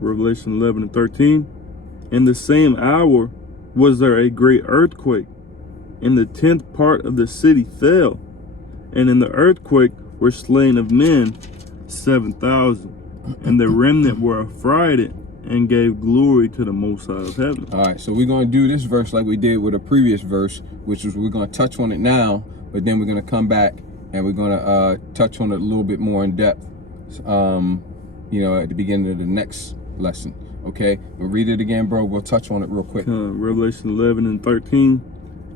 Revelation 11 and 13. In the same hour was there a great earthquake, and the 10th part of the city fell, and in the earthquake were slain of men 7,000, and the remnant were affrighted and gave glory to the Most High of heaven. All right, so we're going to do this verse like we did with a previous verse, which is we're going to touch on it now, but then we're going to come back and we're going to touch on it a little bit more in depth, you know, at the beginning of the next lesson. Okay, but read it again, bro. We'll touch on it real quick. Revelation 11 and 13.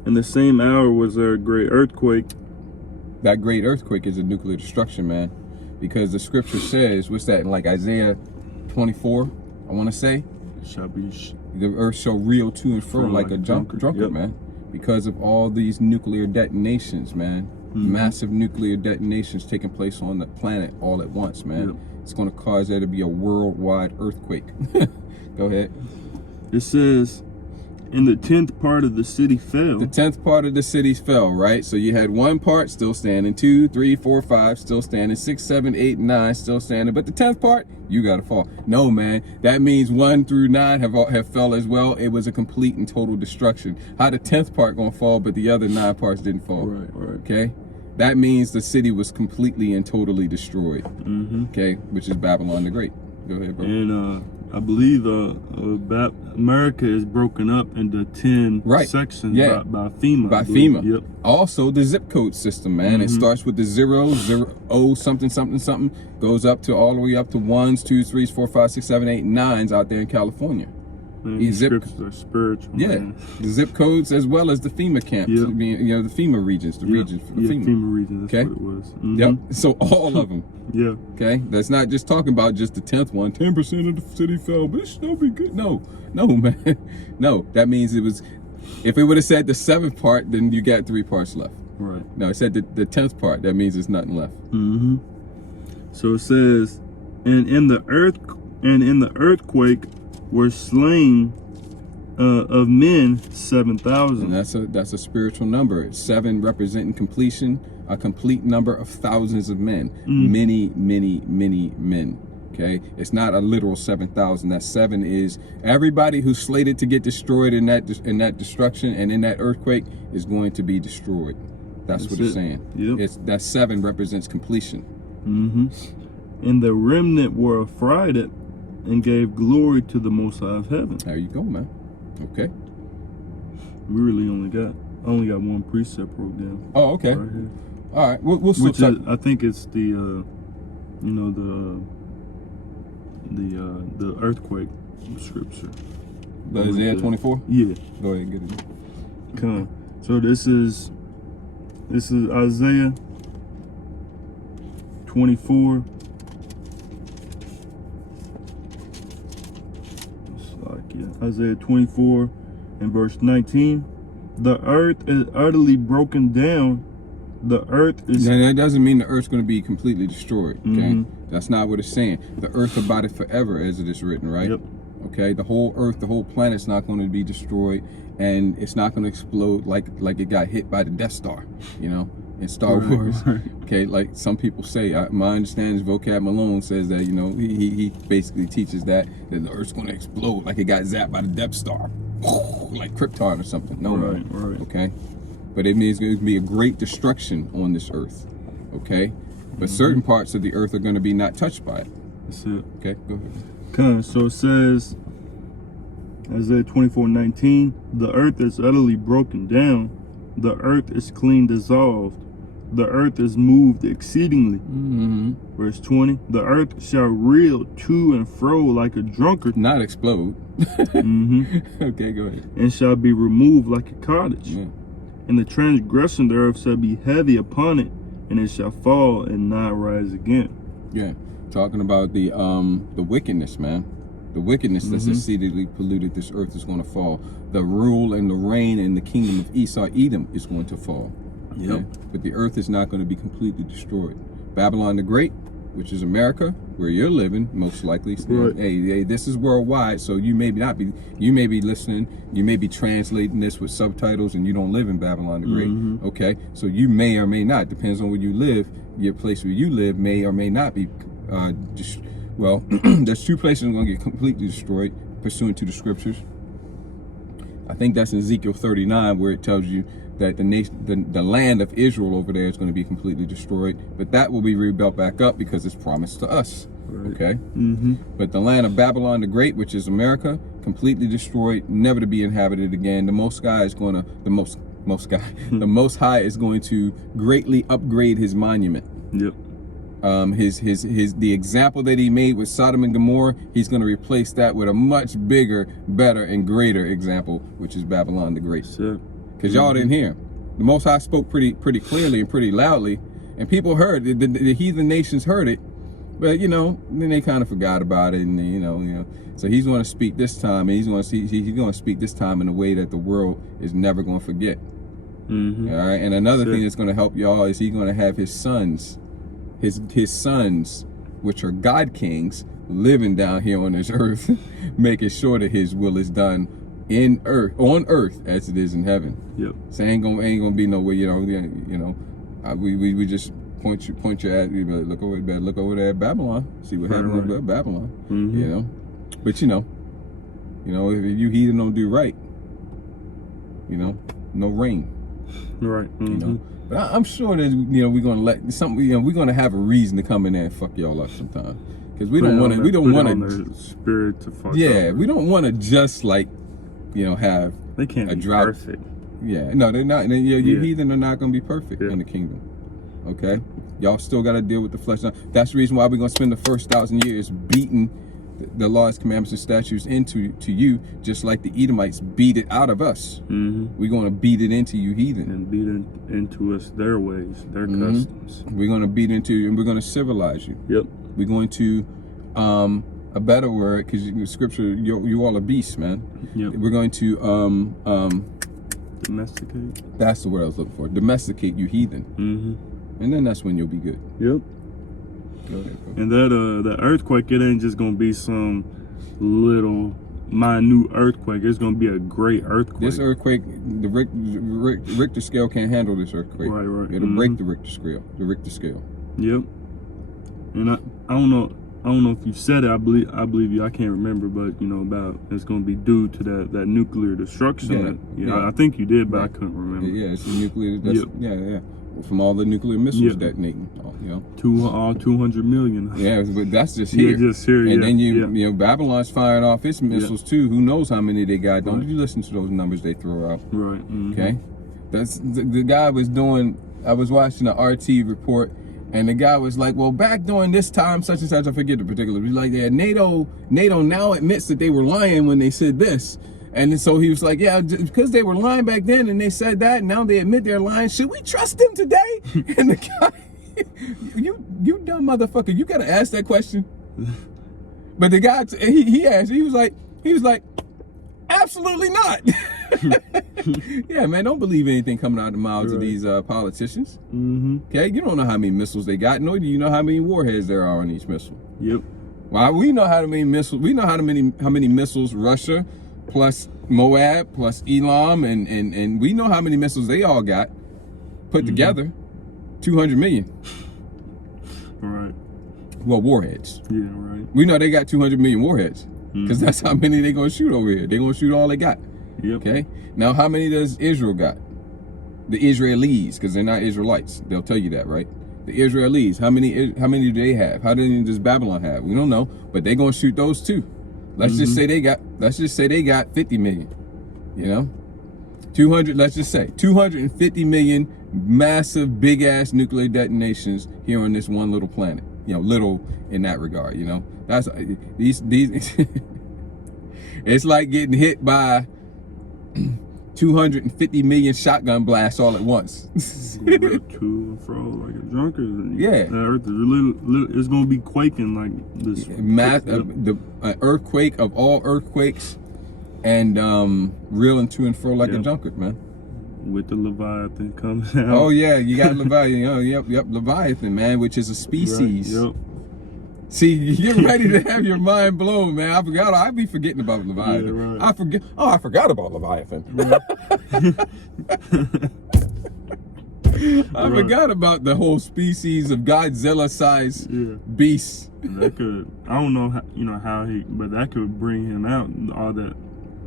In the same hour was there a great earthquake. That great earthquake is a nuclear destruction, man, because the scripture says, what's that, in like Isaiah 24, I want to say? Shall be the earth shall reel to and fro like a drunkard, yep. Man, because of all these nuclear detonations, man. Massive nuclear detonations taking place on the planet all at once, man. Yep. It's going to cause there to be a worldwide earthquake. Go ahead. It says, and the 10th part of the city fell. The 10th part of the city fell, right? So you had one part still standing, 2, 3, 4, 5 still standing, 6, 7, 8, 9 still standing, but the 10th part, you got to fall. No, man, that means 1 through 9 have fell as well. It was a complete and total destruction. How the 10th part going to fall, but the other 9 parts didn't fall? Right. Okay? That means the city was completely and totally destroyed. Okay, which is Babylon the Great. Go ahead, bro. And I believe America is broken up into 10 sections by FEMA. By FEMA. Yep. Also, the zip code system, man. It starts with the 0, 0, something, something, something, goes up to all the way up to 1s, 2s, 3s, 4, 5, 6, 7, 8, 9s out there in California. Man, the scriptures are spiritual. Yeah, man. The zip codes as well as the FEMA camps. Yep. You know, the FEMA regions, the regions for the FEMA. FEMA regions. That's what it was. Yep. So all of them. Yeah. Okay. That's not just talking about just the 10th one. 10% of the city fell, but it still be good. No, man. No, that means it was. If it would have said the 7th part, then you got 3 parts left. Right. No, it said the 10th part. That means there's nothing left. So it says, and in the earthquake were slain of men 7,000. And that's a spiritual number. 7 representing completion, a complete number of thousands of men. Many, many, many men. Okay, it's not a literal 7,000. That 7 is everybody who's slated to get destroyed in that destruction and in that earthquake is going to be destroyed. That's what it's saying. Yep. That 7 represents completion. And the remnant were affrighted and gave glory to the Most High of heaven. There you go, man. Okay. We really only got one precept broke down. Oh, okay. Right here. All right. We'll still talk. I think it's the the earthquake scripture. The Isaiah 24? Yeah. Go ahead and get it. Come. So this is Isaiah 24. Isaiah 24 and verse 19. The earth is utterly broken down. The earth is... Now, that doesn't mean the earth's going to be completely destroyed, okay? That's not what it's saying. The earth abideth forever, as it is written, right? Yep. Okay, the whole earth, the whole planet's not going to be destroyed, and it's not going to explode like it got hit by the Death Star, you know, in Star Wars. Okay, like some people say. My understanding is Vocab Malone says that, you know, he basically teaches that the earth's going to explode like it got zapped by the Death Star, like Krypton or something. No, right. Okay, but it means there's going to be a great destruction on this earth. Okay, but certain parts of the earth are going to be not touched by it. That's it. Okay, go ahead. Okay, so it says, Isaiah 24:19, the earth is utterly broken down, the earth is clean dissolved, the earth is moved exceedingly. Verse 20, the earth shall reel to and fro like a drunkard. Not explode. Okay, go ahead. And shall be removed like a cottage. And the transgression thereof shall be heavy upon it, and it shall fall and not rise again. Yeah, talking about the wickedness, man. The wickedness that's exceedingly polluted this earth is going to fall. The rule and the reign and the kingdom of Esau, Edom is going to fall. Okay? But the earth is not going to be completely destroyed. Babylon the Great, which is America, where you're living, most likely. Hey, this is worldwide, so you may be listening, you may be translating this with subtitles, and you don't live in Babylon the Great. Okay, so you may or may not, depends on where you live. Your place where you live may or may not be Well, there's 2 places that are going to get completely destroyed pursuant to the scriptures. I think that's in Ezekiel 39, where it tells you that the land of Israel over there is going to be completely destroyed, but that will be rebuilt back up because it's promised to us. Right. Okay. But the land of Babylon the Great, which is America, completely destroyed, never to be inhabited again. The Most High is going to the Most High is going to greatly upgrade his monument. Yep. The example that he made with Sodom and Gomorrah, he's going to replace that with a much bigger, better, and greater example, which is Babylon the Great. Because y'all didn't hear. The Most High spoke pretty clearly and pretty loudly, and people heard it. The heathen nations heard it, but then they kind of forgot about it, and So he's going to speak this time, and he's going to speak this time in a way that the world is never going to forget. All right. And another thing that's going to help y'all is he's going to have his sons. His sons, which are God kings, living down here on this earth, making sure that his will is done on earth as it is in heaven. Yep. So ain't gonna be no way, we just point your at, look over there at Babylon, see what happened over at Babylon. But if you heathen don't do right, no rain. Right. But I'm sure that we're gonna let something. We're gonna have a reason to come in there and fuck y'all up sometime, because we don't want to. We don't want to spirit to fuck. Yeah, we don't want to just have. They can't a be drought. perfect. Yeah, no, they're not. You heathen are not gonna be perfect in the kingdom. Okay, y'all still got to deal with the flesh. Now, that's the reason why we're gonna spend the first 1,000 years beating the laws, commandments, and statutes into you, just like the Edomites beat it out of us. We're going to beat it into you heathen. And beat it into us their ways, their customs. We're going to beat into you, and we're going to civilize you. Yep. We're going to, a better word, because scripture, you all are beasts, man. Yep. We're going to, domesticate. That's the word I was looking for. Domesticate you heathen. And then that's when you'll be good. Yep. And that earthquake, it ain't just gonna be some little minute earthquake. It's gonna be a great earthquake. This earthquake, the Richter scale can't handle this earthquake. Right. It'll break the Richter scale. Yep. And I don't know if you said it. I believe you. I can't remember, but about it's gonna be due to that nuclear destruction. Yeah. I think you did, but I couldn't remember. Yeah, it's nuclear. Yeah. From all the nuclear missiles detonating, all 200 million. Yeah, but that's just here. And then Babylon's firing off its missiles too. Who knows how many they got? Don't you listen to those numbers they throw out? Right. Okay. That's the guy was doing. I was watching the RT report, and the guy was like, "Well, back during this time, such and such, I forget the particular. He's like, yeah, NATO now admits that they were lying when they said this." And so he was like, yeah, because they were lying back then and they said that, and now they admit they're lying. Should we trust them today? And the guy, you dumb motherfucker, you gotta ask that question. But the guy, he asked, he was like, absolutely not. Yeah, man, don't believe anything coming out of the mouths of these politicians. Okay, you don't know how many missiles they got, nor do you know how many warheads there are on each missile. Yep. Well, we know how many missiles. We know how many missiles Russia, plus Moab, plus Elam, and we know how many missiles they all got put together. 200 million. Right. Well, warheads. Yeah, right. We know they got 200 million warheads, because that's how many they gonna shoot over here. They gonna shoot all they got. Yep. Okay. Now, how many does Israel got? The Israelis, because they're not Israelites. They'll tell you that, right? The Israelis. How many do they have? How many does Babylon have? We don't know, but they gonna shoot those too. Let's just say they got 50 million, 200, let's just say 250 million massive big ass nuclear detonations here on this one little planet, little in that regard, that's these it's like getting hit by 250 million shotgun blasts all at once. Go to and fro like a drunkard. Yeah. The earth is it's gonna be quaking like this. The earthquake of all earthquakes, and reeling to and fro like a drunkard, man. With the Leviathan comes out. Oh yeah, you got Leviathan. Oh, yep, Leviathan, man, which is a species. Right, yep. See, you're ready to have your mind blown, man. I forgot. I be forgetting about Leviathan. Yeah, right. I forgot about Leviathan. I forgot about the whole species of Godzilla-sized beasts. That could, I don't know how, how he, but that could bring him out and all that,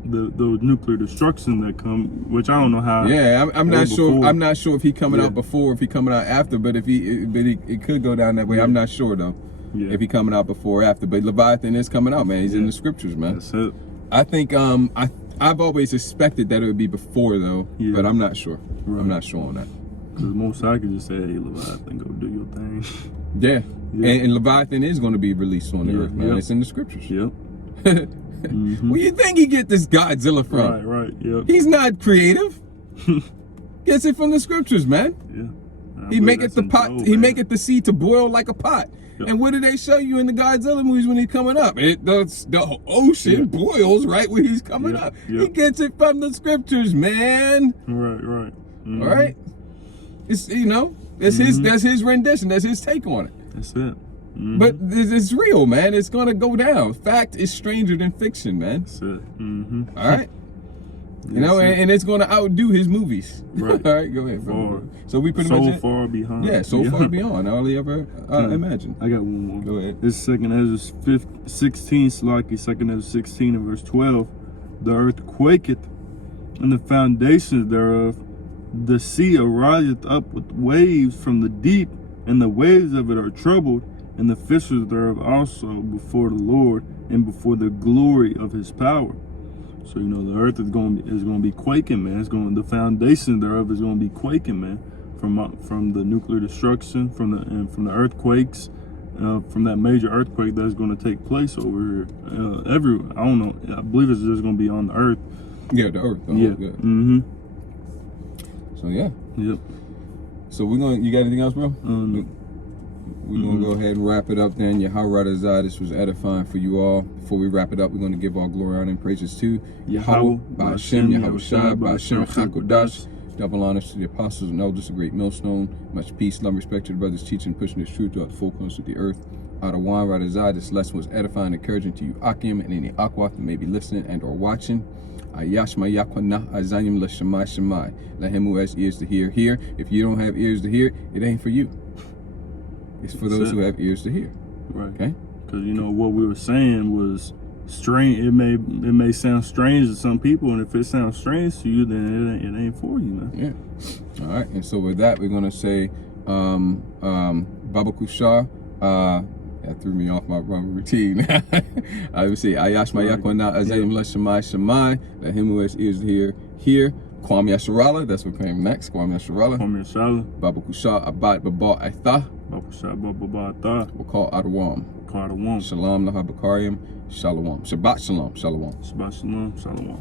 the nuclear destruction that come, which I don't know how. Yeah, I'm not sure. Before. I'm not sure if he coming out before, if he coming out after. But if it could go down that way. I'm not sure though. Yeah. If he coming out before or after. But Leviathan is coming out, man. He's in the scriptures, man. That's it. I think I've always suspected that it would be before though, but I'm not sure. Right. I'm not sure on that. Because most I could just say, hey, Leviathan, go do your thing. Yeah. And Leviathan is going to be released on the earth, man. It's in the scriptures. Yep. Where you think he get this Godzilla from? Right, yep. He's not creative. Gets it from the scriptures, man. Yeah. He make it the pot. He make it the seed to boil like a pot. Yep. And what do they show you in the Godzilla movies when he's coming up? The ocean boils right when he's coming up. He gets it from the scriptures, man. Right. All right. It's that's his rendition. That's his take on it. That's it. But it's real, man. It's gonna go down. Fact is stranger than fiction, man. That's it. All right. And it's gonna outdo his movies. Right. All right, go ahead, bro. So we pretty much far behind. Yeah, so far beyond all he ever imagined. I got one more. Go ahead. This is 2 Ezra 16, Slaki, 2 Ezra 16 and verse 12. The earth quaketh, and the foundations thereof. The sea ariseth up with waves from the deep, and the waves of it are troubled, and the fishes thereof also before the Lord, and before the glory of his power. So the earth is going to be quaking, man. The foundation thereof is going to be quaking, man, from the nuclear destruction, from the earthquakes, from that major earthquake that's going to take place over here. I don't know. I believe it's just going to be on the earth. Yeah, the earth. So Yep. So you got anything else, bro? We're going to go ahead and wrap it up then. Yahweh Razai, this was edifying for you all. Before we wrap it up, we're going to give all glory, honor, and praises to Yahweh, Ba'ashem, Yahweh Shai, Ba'ashem, Chakodash. Double honors to the apostles and elders, a great millstone. Much peace, love, respect to the brothers teaching, pushing this truth throughout the four corners of the earth. Adawan Razai, this lesson was edifying, encouraging to you, Akim, and any Akwat that may be listening and or watching. Ayashma Yakwana Azanyim Lashamai Shamai. Let him who has ears to hear. If you don't have ears to hear, it ain't for you. It's for those who have ears to hear. Right. Okay? Because what we were saying was strange. It may sound strange to some people, and if it sounds strange to you, then it ain't for you, man. Yeah. All right. And so with that, we're gonna say Baba Kushar. That threw me off my routine. I would say Ayash Mayakwana Azayim Lashamai Shamai. Let him who has ears to hear. Kwam Yasharala, that's what came next. Kwam Yasharala. Baba Kushar Abad Baba Aitha. Baba Kushar Baba Aitha. We'll call Adawam. Shalom Lahabakariam. Shalom. Shabbat Shalom. Shalom. Shabbat Shalom. Shalom.